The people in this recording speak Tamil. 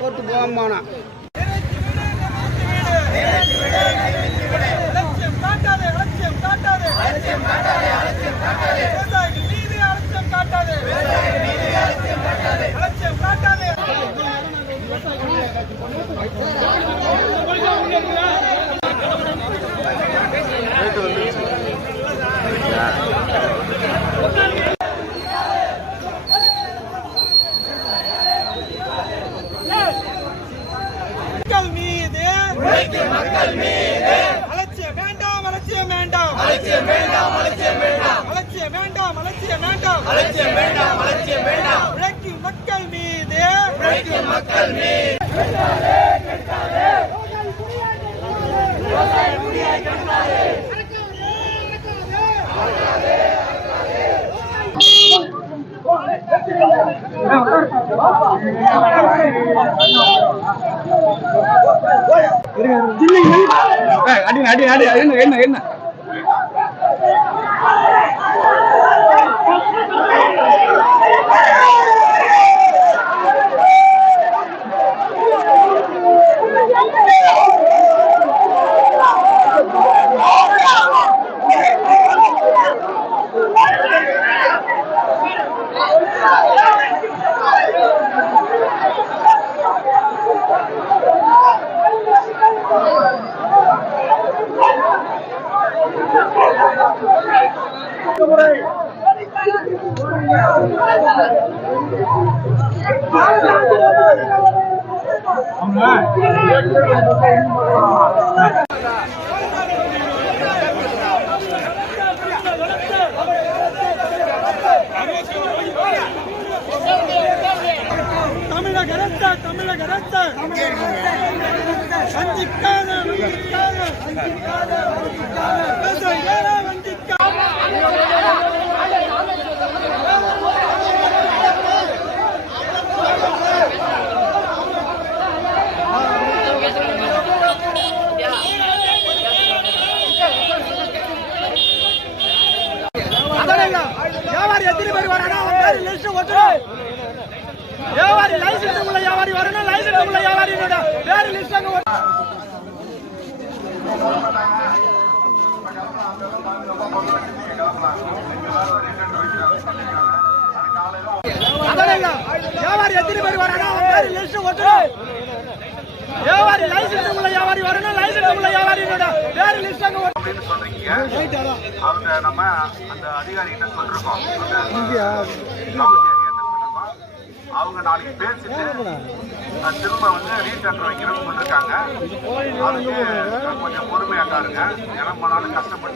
போட்டு போவானா மக்கள் மீது அலட்சியம் வேண்டாம், அலட்சியம் வேண்டாம், அலட்சியம் வேண்டாம், அலட்சியம் வேண்டாம், அலட்சியம் வேண்டாம், அலட்சியம் வேண்டாம், அலட்சியம் வேண்டாம், அலட்சியம் வேண்டாம். உழைக்கும் மக்கள் மீது, உழைக்கும் மக்கள் மீது என்ன தமிழக அரசு வியாபாரி எத்தனை பேர் வரானா வியாபாரி லைசன்ஸ் உள்ள வியாபாரி வரணும், லைசன்ஸ் உள்ள வியாபாரி வேறு லிஸ்ட் அங்க வியாபாரி எத்தனை பேர் வரானா வேறு லிஸ்ட் ஓட்டணும். வியாபாரி லைசன்ஸ் உள்ள வியாபாரி வரணும், லைசன்ஸ் உள்ள வியாபாரி வேறு லிஸ்ட் அங்க அவங்க நம்ம அந்த அதிகாரிகிட்ட சொல்லிருக்கோம். அவங்க நாளைக்கு பேசிட்டு திரும்ப ரீடெண்டர் வைக்கிறோம்னு சொல்லிருக்காங்க. அதுக்கு கொஞ்சம் பொறுமையாக்கா இருங்க. ஏன்னா கஷ்டப்பட்டு